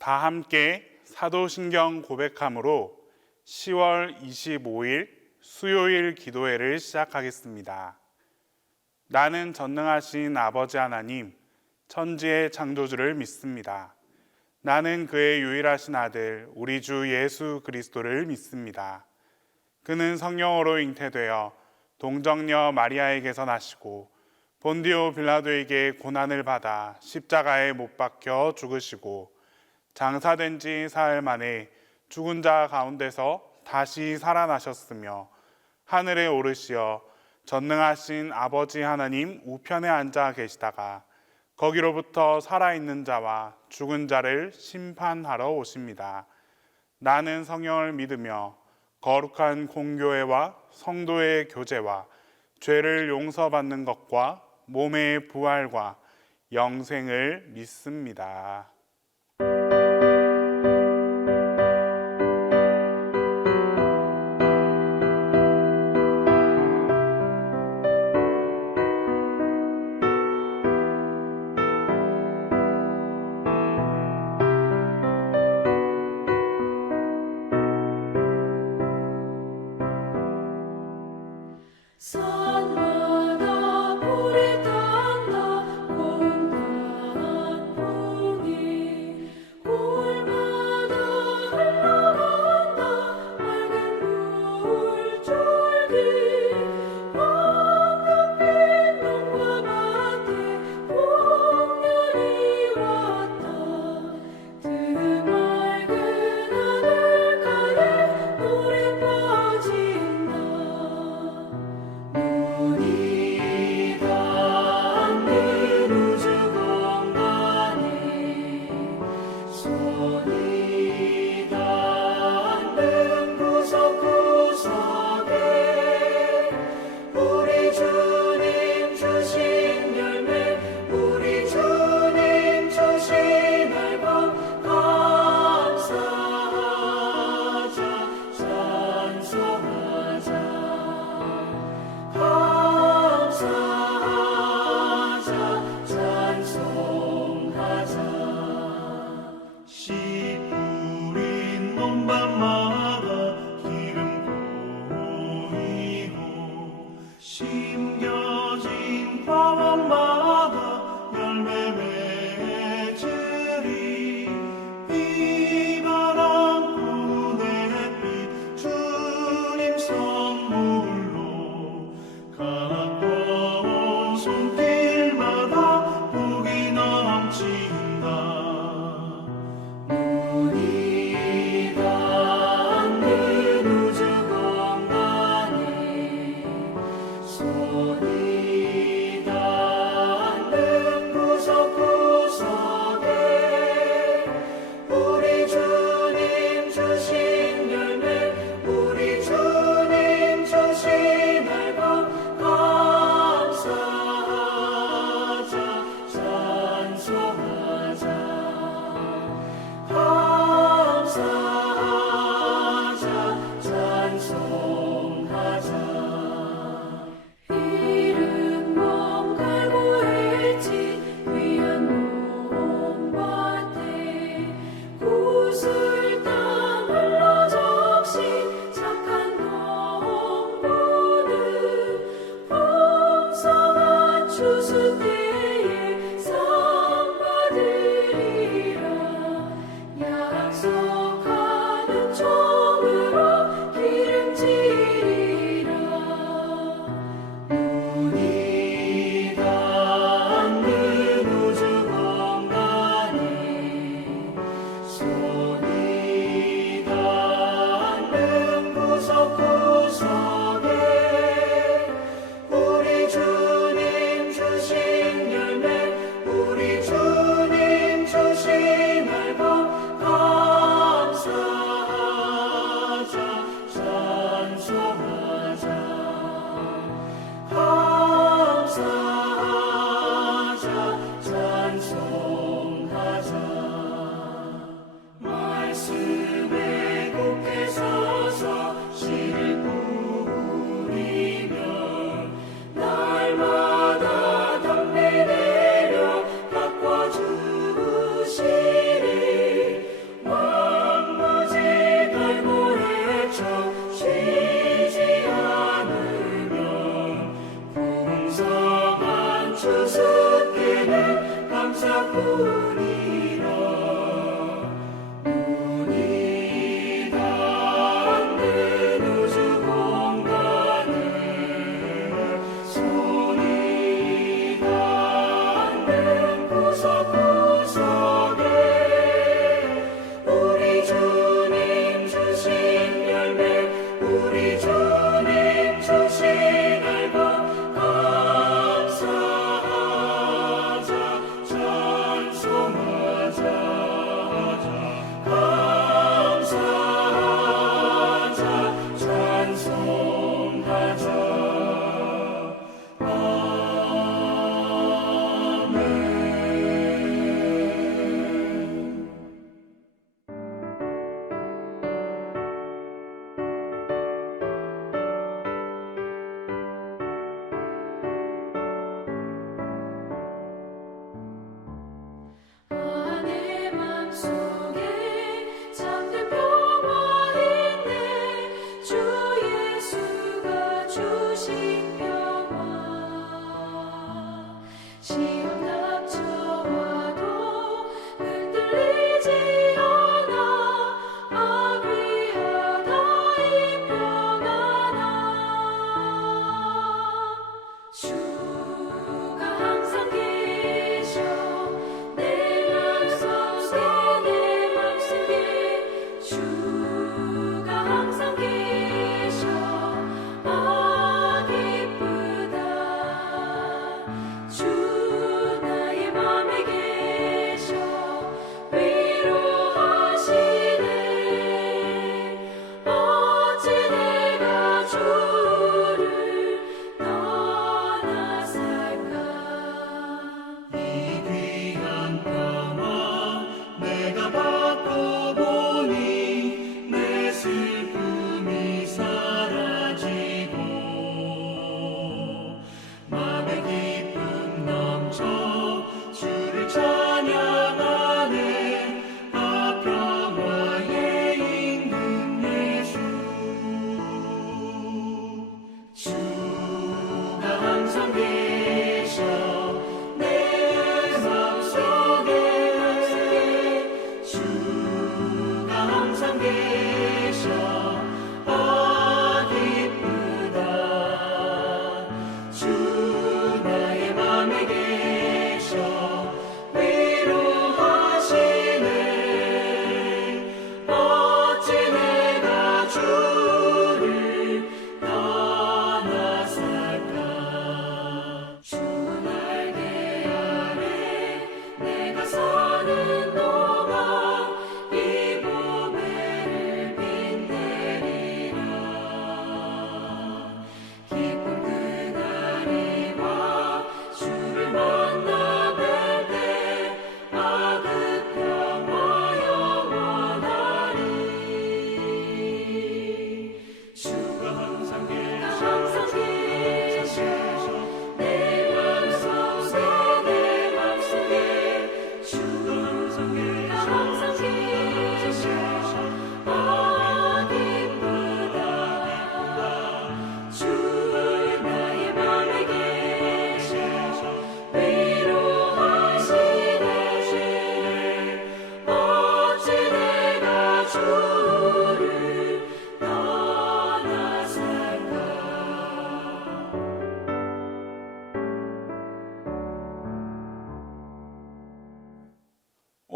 다 함께 사도신경 고백함으로 10월 25일 수요일 기도회를 시작하겠습니다. 나는 전능하신 아버지 하나님, 천지의 창조주를 믿습니다. 나는 그의 유일하신 아들, 우리 주 예수 그리스도를 믿습니다. 그는 성령으로 잉태되어 동정녀 마리아에게서 나시고 본디오 빌라도에게 고난을 받아 십자가에 못 박혀 죽으시고 장사된 지 사흘 만에 죽은 자 가운데서 다시 살아나셨으며 하늘에 오르시어 전능하신 아버지 하나님 우편에 앉아 계시다가 거기로부터 살아있는 자와 죽은 자를 심판하러 오십니다. 나는 성령을 믿으며 거룩한 공교회와 성도의 교제와 죄를 용서받는 것과 몸의 부활과 영생을 믿습니다. 산마다 불이 탄다 공탄 풍이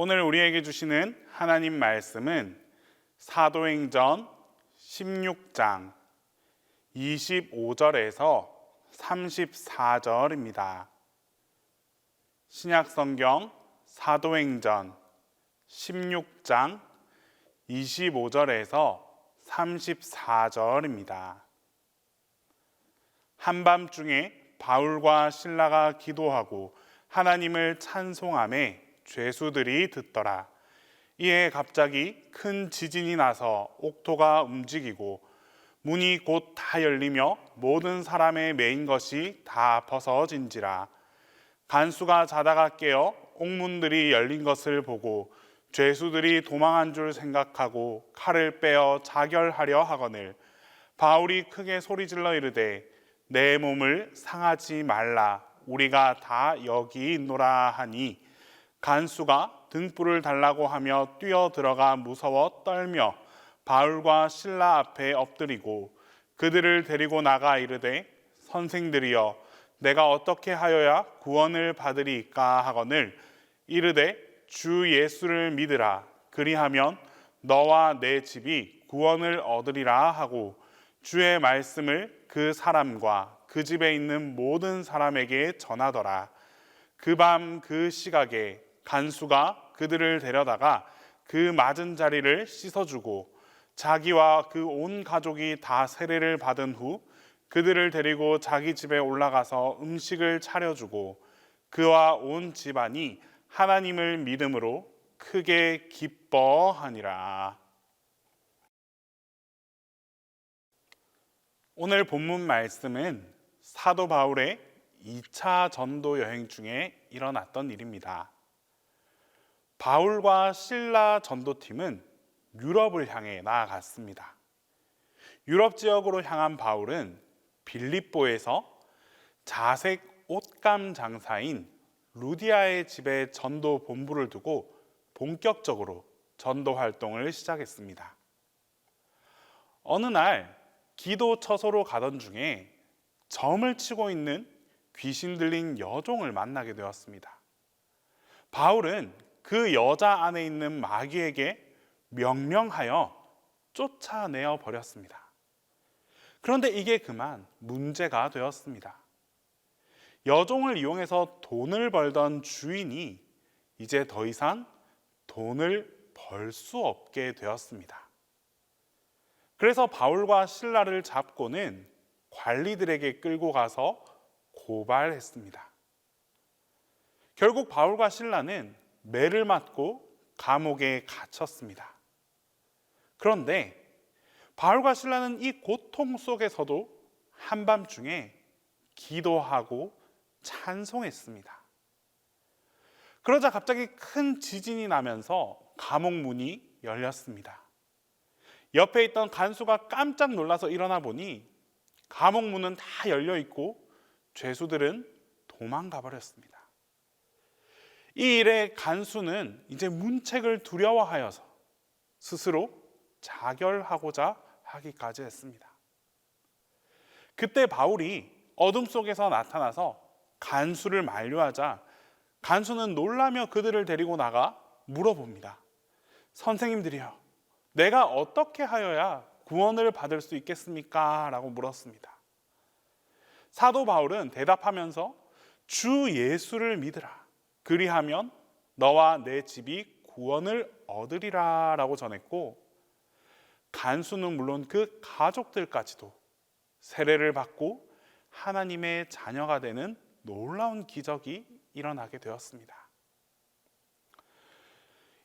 오늘 우리에게 주시는 하나님 말씀은 사도행전 16장 25절에서 34절입니다. 신약성경 사도행전 16장 25절에서 34절입니다. 한밤중에 바울과 실라가 기도하고 하나님을 찬송하매 죄수들이 듣더라. 이에 갑자기 큰 지진이 나서 옥토가 움직이고 문이 곧 다 열리며 모든 사람의 매인 것이 다 벗어진지라. 간수가 자다가 깨어 옥문들이 열린 것을 보고 죄수들이 도망한 줄 생각하고 칼을 빼어 자결하려 하거늘 바울이 크게 소리질러 이르되 내 몸을 상하지 말라. 우리가 다 여기 있노라 하니 간수가 등불을 달라고 하며 뛰어 들어가 무서워 떨며 바울과 실라 앞에 엎드리고 그들을 데리고 나가 이르되 선생들이여 내가 어떻게 하여야 구원을 받으리까 하거늘 이르되 주 예수를 믿으라. 그리하면 너와 내 집이 구원을 얻으리라 하고 주의 말씀을 그 사람과 그 집에 있는 모든 사람에게 전하더라. 그 밤 그 시각에 간수가 그들을 데려다가 그 맞은 자리를 씻어주고 자기와 그 온 가족이 다 세례를 받은 후 그들을 데리고 자기 집에 올라가서 음식을 차려주고 그와 온 집안이 하나님을 믿음으로 크게 기뻐하니라. 오늘 본문 말씀은 사도 바울의 2차 전도 여행 중에 일어났던 일입니다. 바울과 실라 전도팀은 유럽을 향해 나아갔습니다. 유럽 지역으로 향한 바울은 빌립보에서 자색 옷감 장사인 루디아의 집에 전도 본부를 두고 본격적으로 전도 활동을 시작했습니다. 어느 날 기도 처소로 가던 중에 점을 치고 있는 귀신 들린 여종을 만나게 되었습니다. 바울은 그 여자 안에 있는 마귀에게 명령하여 쫓아내어 버렸습니다. 그런데 이게 그만 문제가 되었습니다. 여종을 이용해서 돈을 벌던 주인이 이제 더 이상 돈을 벌 수 없게 되었습니다. 그래서 바울과 실라를 잡고는 관리들에게 끌고 가서 고발했습니다. 결국 바울과 실라는 매를 맞고 감옥에 갇혔습니다. 그런데 바울과 실라는 이 고통 속에서도 한밤중에 기도하고 찬송했습니다. 그러자 갑자기 큰 지진이 나면서 감옥 문이 열렸습니다. 옆에 있던 간수가 깜짝 놀라서 일어나 보니 감옥 문은 다 열려 있고 죄수들은 도망가 버렸습니다. 이 일에 간수는 이제 문책을 두려워하여서 스스로 자결하고자 하기까지 했습니다. 그때 바울이 어둠 속에서 나타나서 간수를 만류하자 간수는 놀라며 그들을 데리고 나가 물어봅니다. 선생님들이여, 내가 어떻게 하여야 구원을 받을 수 있겠습니까? 라고 물었습니다. 사도 바울은 대답하면서 주 예수를 믿으라. 그리하면 너와 내 집이 구원을 얻으리라 라고 전했고 간수는 물론 그 가족들까지도 세례를 받고 하나님의 자녀가 되는 놀라운 기적이 일어나게 되었습니다.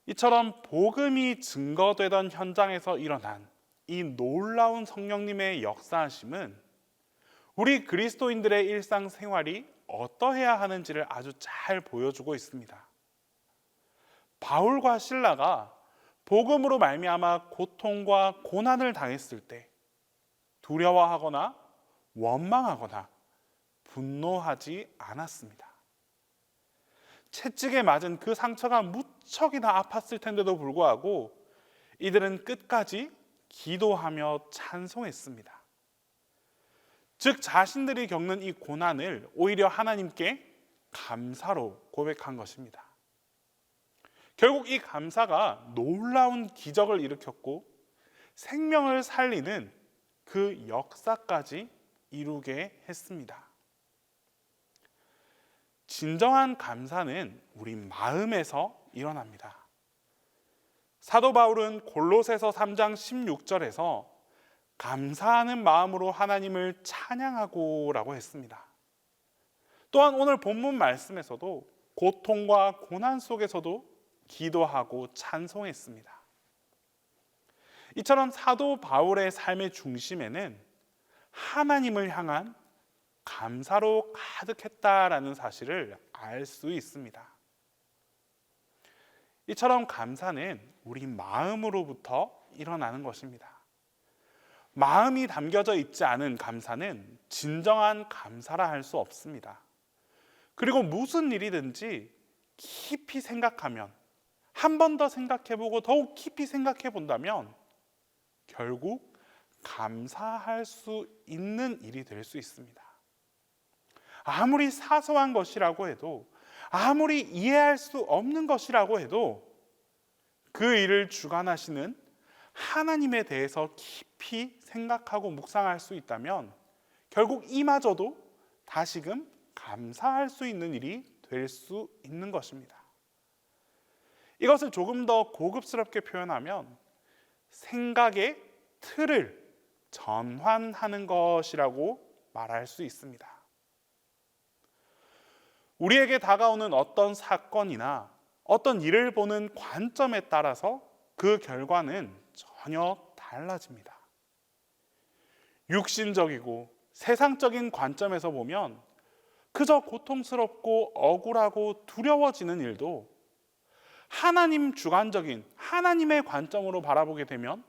이처럼 복음이 증거되던 현장에서 일어난 이 놀라운 성령님의 역사하심은 우리 그리스도인들의 일상생활이 어떠해야 하는지를 아주 잘 보여주고 있습니다. 바울과 실라가 복음으로 말미암아 고통과 고난을 당했을 때 두려워하거나 원망하거나 분노하지 않았습니다. 채찍에 맞은 그 상처가 무척이나 아팠을 텐데도 불구하고 이들은 끝까지 기도하며 찬송했습니다. 즉 자신들이 겪는 이 고난을 오히려 하나님께 감사로 고백한 것입니다. 결국 이 감사가 놀라운 기적을 일으켰고 생명을 살리는 그 역사까지 이루게 했습니다. 진정한 감사는 우리 마음에서 일어납니다. 사도 바울은 골로새서 3장 16절에서 감사하는 마음으로 하나님을 찬양하고 라고 했습니다. 또한 오늘 본문 말씀에서도 고통과 고난 속에서도 기도하고 찬송했습니다. 이처럼 사도 바울의 삶의 중심에는 하나님을 향한 감사로 가득했다라는 사실을 알 수 있습니다. 이처럼 감사는 우리 마음으로부터 일어나는 것입니다. 마음이 담겨져 있지 않은 감사는 진정한 감사라 할 수 없습니다. 그리고 무슨 일이든지 깊이 생각하면, 한 번 더 생각해보고 더욱 깊이 생각해 본다면 결국 감사할 수 있는 일이 될 수 있습니다. 아무리 사소한 것이라고 해도, 아무리 이해할 수 없는 것이라고 해도 그 일을 주관하시는 하나님에 대해서 깊이 생각하고 묵상할 수 있다면 결국 이마저도 다시금 감사할 수 있는 일이 될 수 있는 것입니다. 이것을 조금 더 고급스럽게 표현하면 생각의 틀을 전환하는 것이라고 말할 수 있습니다. 우리에게 다가오는 어떤 사건이나 어떤 일을 보는 관점에 따라서 그 결과는 전혀 달라집니다. 육신적이고 세상적인 관점에서 보면 그저 고통스럽고 억울하고 두려워지는 일도 하나님 주관적인 하나님의 관점으로 바라보게 되면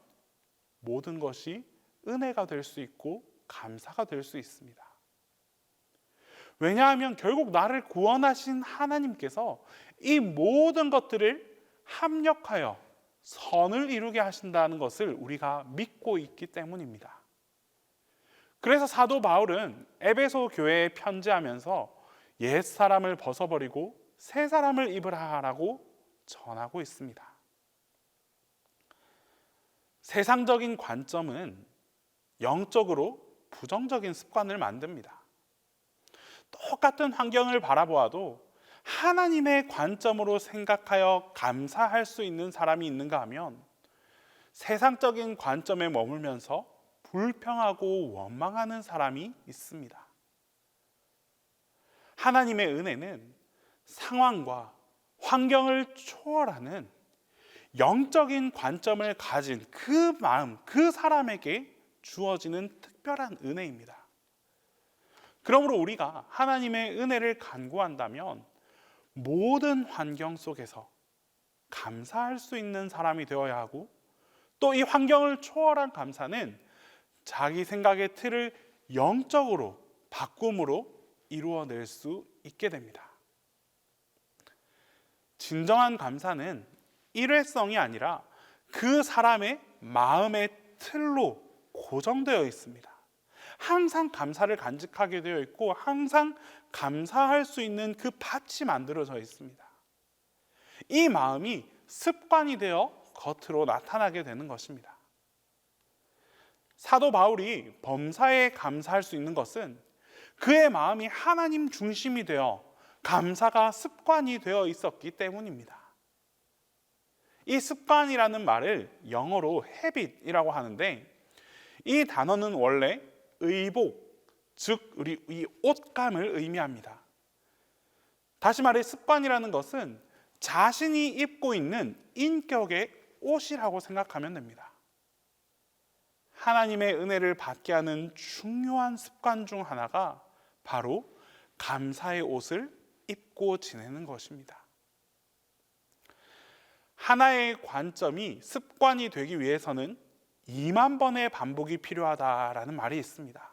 모든 것이 은혜가 될 수 있고 감사가 될 수 있습니다. 왜냐하면 결국 나를 구원하신 하나님께서 이 모든 것들을 합력하여 선을 이루게 하신다는 것을 우리가 믿고 있기 때문입니다. 그래서 사도 바울은 에베소 교회에 편지하면서 옛 사람을 벗어버리고 새 사람을 입으라라고 전하고 있습니다. 세상적인 관점은 영적으로 부정적인 습관을 만듭니다. 똑같은 환경을 바라보아도 하나님의 관점으로 생각하여 감사할 수 있는 사람이 있는가 하면 세상적인 관점에 머물면서 불평하고 원망하는 사람이 있습니다. 하나님의 은혜는 상황과 환경을 초월하는 영적인 관점을 가진 그 마음, 그 사람에게 주어지는 특별한 은혜입니다. 그러므로 우리가 하나님의 은혜를 간구한다면 모든 환경 속에서 감사할 수 있는 사람이 되어야 하고, 또 이 환경을 초월한 감사는 자기 생각의 틀을 영적으로 바꿈으로 이루어낼 수 있게 됩니다. 진정한 감사는 일회성이 아니라 그 사람의 마음의 틀로 고정되어 있습니다. 항상 감사를 간직하게 되어 있고 항상 감사할 수 있는 그 밭이 만들어져 있습니다. 이 마음이 습관이 되어 겉으로 나타나게 되는 것입니다. 사도 바울이 범사에 감사할 수 있는 것은 그의 마음이 하나님 중심이 되어 감사가 습관이 되어 있었기 때문입니다. 이 습관이라는 말을 영어로 habit이라고 하는데, 이 단어는 원래 의복, 즉 우리 이 옷감을 의미합니다. 다시 말해 습관이라는 것은 자신이 입고 있는 인격의 옷이라고 생각하면 됩니다. 하나님의 은혜를 받게 하는 중요한 습관 중 하나가 바로 감사의 옷을 입고 지내는 것입니다. 하나의 관점이 습관이 되기 위해서는 2만 번의 반복이 필요하다라는 말이 있습니다.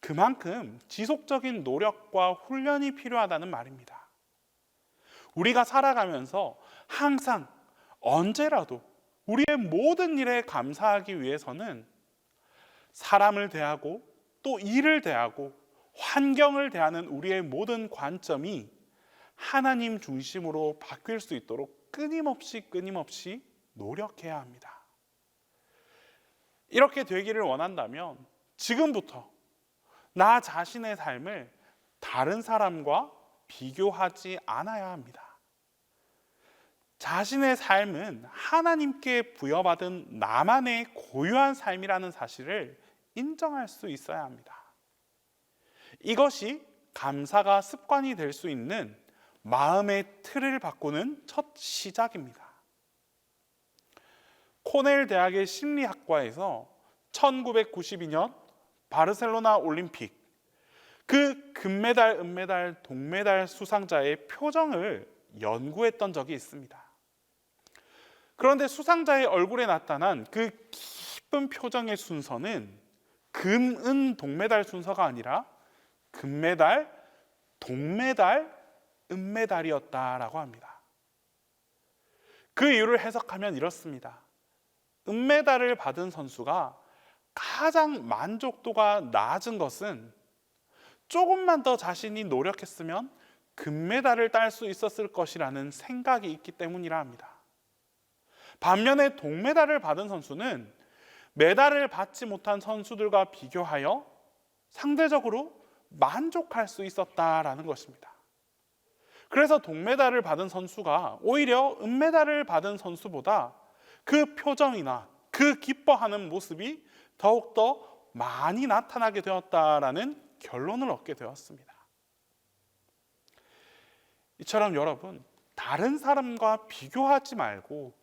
그만큼 지속적인 노력과 훈련이 필요하다는 말입니다. 우리가 살아가면서 항상 언제라도 우리의 모든 일에 감사하기 위해서는 사람을 대하고 또 일을 대하고 환경을 대하는 우리의 모든 관점이 하나님 중심으로 바뀔 수 있도록 끊임없이 노력해야 합니다. 이렇게 되기를 원한다면 지금부터 나 자신의 삶을 다른 사람과 비교하지 않아야 합니다. 자신의 삶은 하나님께 부여받은 나만의 고유한 삶이라는 사실을 인정할 수 있어야 합니다. 이것이 감사가 습관이 될 수 있는 마음의 틀을 바꾸는 첫 시작입니다. 코넬 대학의 심리학과에서 1992년 바르셀로나 올림픽 그 금메달, 은메달, 동메달 수상자의 표정을 연구했던 적이 있습니다. 그런데 수상자의 얼굴에 나타난 그 기쁜 표정의 순서는 금, 은, 동메달 순서가 아니라 금메달, 동메달, 은메달이었다라고 합니다. 그 이유를 해석하면 이렇습니다. 은메달을 받은 선수가 가장 만족도가 낮은 것은 조금만 더 자신이 노력했으면 금메달을 딸 수 있었을 것이라는 생각이 있기 때문이라 합니다. 반면에 동메달을 받은 선수는 메달을 받지 못한 선수들과 비교하여 상대적으로 만족할 수 있었다라는 것입니다. 그래서 동메달을 받은 선수가 오히려 은메달을 받은 선수보다 그 표정이나 그 기뻐하는 모습이 더욱더 많이 나타나게 되었다라는 결론을 얻게 되었습니다. 이처럼 여러분, 다른 사람과 비교하지 말고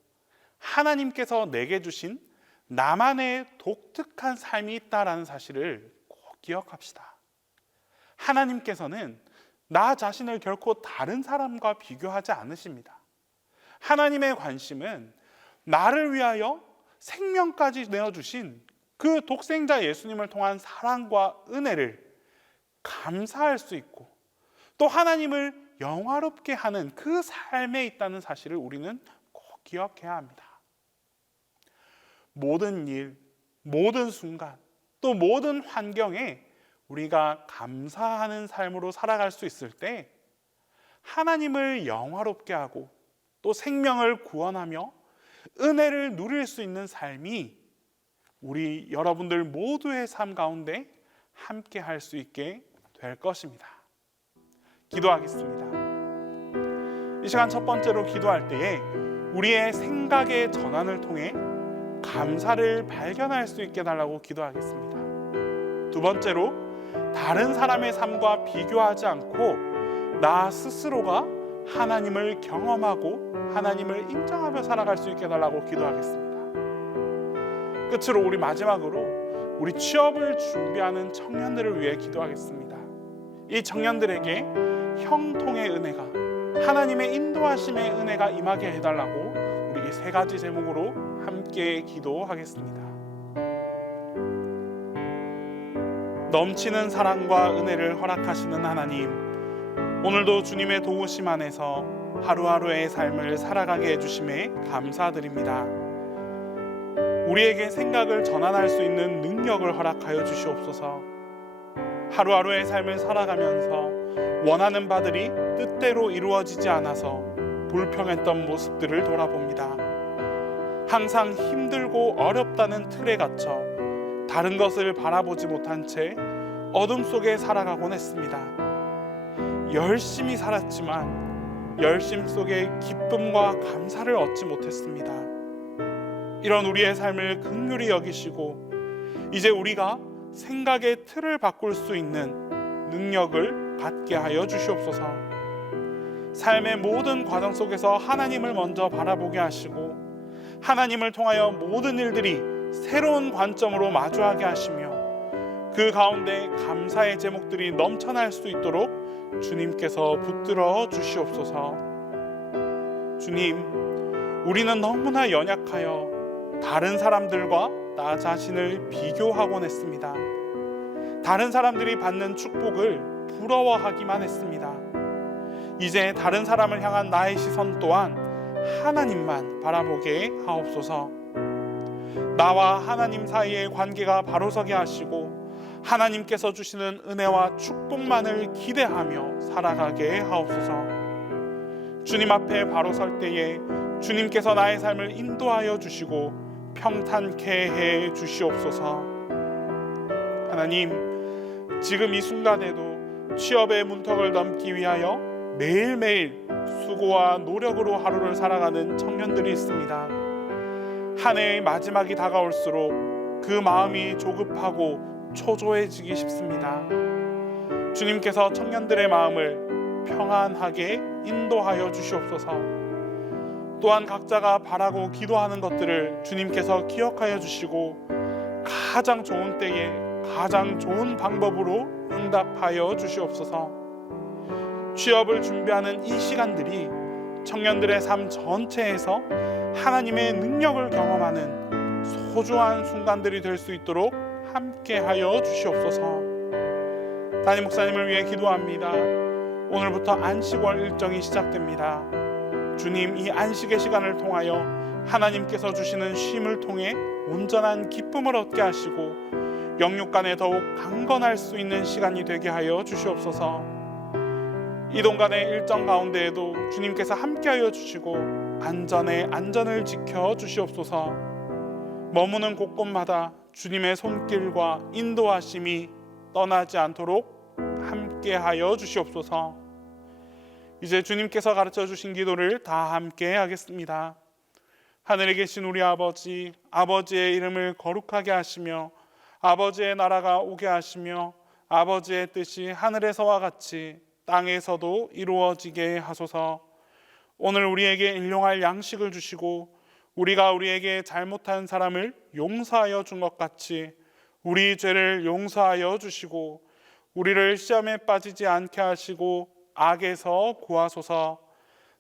하나님께서 내게 주신 나만의 독특한 삶이 있다라는 사실을 꼭 기억합시다. 하나님께서는 나 자신을 결코 다른 사람과 비교하지 않으십니다. 하나님의 관심은 나를 위하여 생명까지 내어주신 그 독생자 예수님을 통한 사랑과 은혜를 감사할 수 있고 또 하나님을 영화롭게 하는 그 삶에 있다는 사실을 우리는 꼭 기억해야 합니다. 모든 일, 모든 순간, 또 모든 환경에 우리가 감사하는 삶으로 살아갈 수 있을 때 하나님을 영화롭게 하고 또 생명을 구원하며 은혜를 누릴 수 있는 삶이 우리 여러분들 모두의 삶 가운데 함께 할 수 있게 될 것입니다. 기도하겠습니다. 이 시간 첫 번째로 기도할 때에 우리의 생각의 전환을 통해 감사를 발견할 수 있게 해달라고 기도하겠습니다. 두 번째로 다른 사람의 삶과 비교하지 않고 나 스스로가 하나님을 경험하고 하나님을 인정하며 살아갈 수 있게 해달라고 기도하겠습니다. 끝으로 우리 마지막으로 우리 취업을 준비하는 청년들을 위해 기도하겠습니다. 이 청년들에게 형통의 은혜가, 하나님의 인도하심의 은혜가 임하게 해달라고 우리 세 가지 제목으로 함께 기도하겠습니다. 넘치는 사랑과 은혜를 허락하시는 하나님, 오늘도 주님의 도우심 안에서 하루하루의 삶을 살아가게 해주심에 감사드립니다. 우리에게 생각을 전환할 수 있는 능력을 허락하여 주시옵소서. 하루하루의 삶을 살아가면서 원하는 바들이 뜻대로 이루어지지 않아서 불평했던 모습들을 돌아봅니다. 항상 힘들고 어렵다는 틀에 갇혀 다른 것을 바라보지 못한 채 어둠 속에 살아가곤 했습니다. 열심히 살았지만 열심 속에 기쁨과 감사를 얻지 못했습니다. 이런 우리의 삶을 긍휼히 여기시고 이제 우리가 생각의 틀을 바꿀 수 있는 능력을 갖게 하여 주시옵소서. 삶의 모든 과정 속에서 하나님을 먼저 바라보게 하시고 하나님을 통하여 모든 일들이 새로운 관점으로 마주하게 하시며 그 가운데 감사의 제목들이 넘쳐날 수 있도록 주님께서 붙들어 주시옵소서. 주님, 우리는 너무나 연약하여 다른 사람들과 나 자신을 비교하곤 했습니다. 다른 사람들이 받는 축복을 부러워하기만 했습니다. 이제 다른 사람을 향한 나의 시선 또한 하나님만 바라보게 하옵소서. 나와 하나님 사이의 관계가 바로 서게 하시고 하나님께서 주시는 은혜와 축복만을 기대하며 살아가게 하옵소서. 주님 앞에 바로 설 때에 주님께서 나의 삶을 인도하여 주시고 평탄케 해 주시옵소서. 하나님, 지금 이 순간에도 취업의 문턱을 넘기 위하여 매일매일 수고와 노력으로 하루를 살아가는 청년들이 있습니다. 한 해의 마지막이 다가올수록 그 마음이 조급하고 초조해지기 쉽습니다. 주님께서 청년들의 마음을 평안하게 인도하여 주시옵소서. 또한 각자가 바라고 기도하는 것들을 주님께서 기억하여 주시고 가장 좋은 때에 가장 좋은 방법으로 응답하여 주시옵소서. 취업을 준비하는 이 시간들이 청년들의 삶 전체에서 하나님의 능력을 경험하는 소중한 순간들이 될 수 있도록 함께하여 주시옵소서. 담임 목사님을 위해 기도합니다. 오늘부터 안식월 일정이 시작됩니다. 주님, 이 안식의 시간을 통하여 하나님께서 주시는 쉼을 통해 온전한 기쁨을 얻게 하시고 영육간에 더욱 강건할 수 있는 시간이 되게 하여 주시옵소서. 이동간의 일정 가운데에도 주님께서 함께하여 주시고 안전에 안전을 지켜 주시옵소서. 머무는 곳곳마다 주님의 손길과 인도하심이 떠나지 않도록 함께하여 주시옵소서. 이제 주님께서 가르쳐 주신 기도를 다 함께 하겠습니다. 하늘에 계신 우리 아버지, 아버지의 이름을 거룩하게 하시며 아버지의 나라가 오게 하시며 아버지의 뜻이 하늘에서와 같이 땅에서도 이루어지게 하소서. 오늘 우리에게 일용할 양식을 주시고 우리가 우리에게 잘못한 사람을 용서하여 준 것 같이 우리 죄를 용서하여 주시고 우리를 시험에 빠지지 않게 하시고 악에서 구하소서.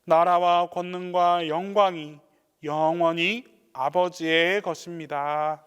나라와 권능과 영광이 영원히 아버지의 것입니다.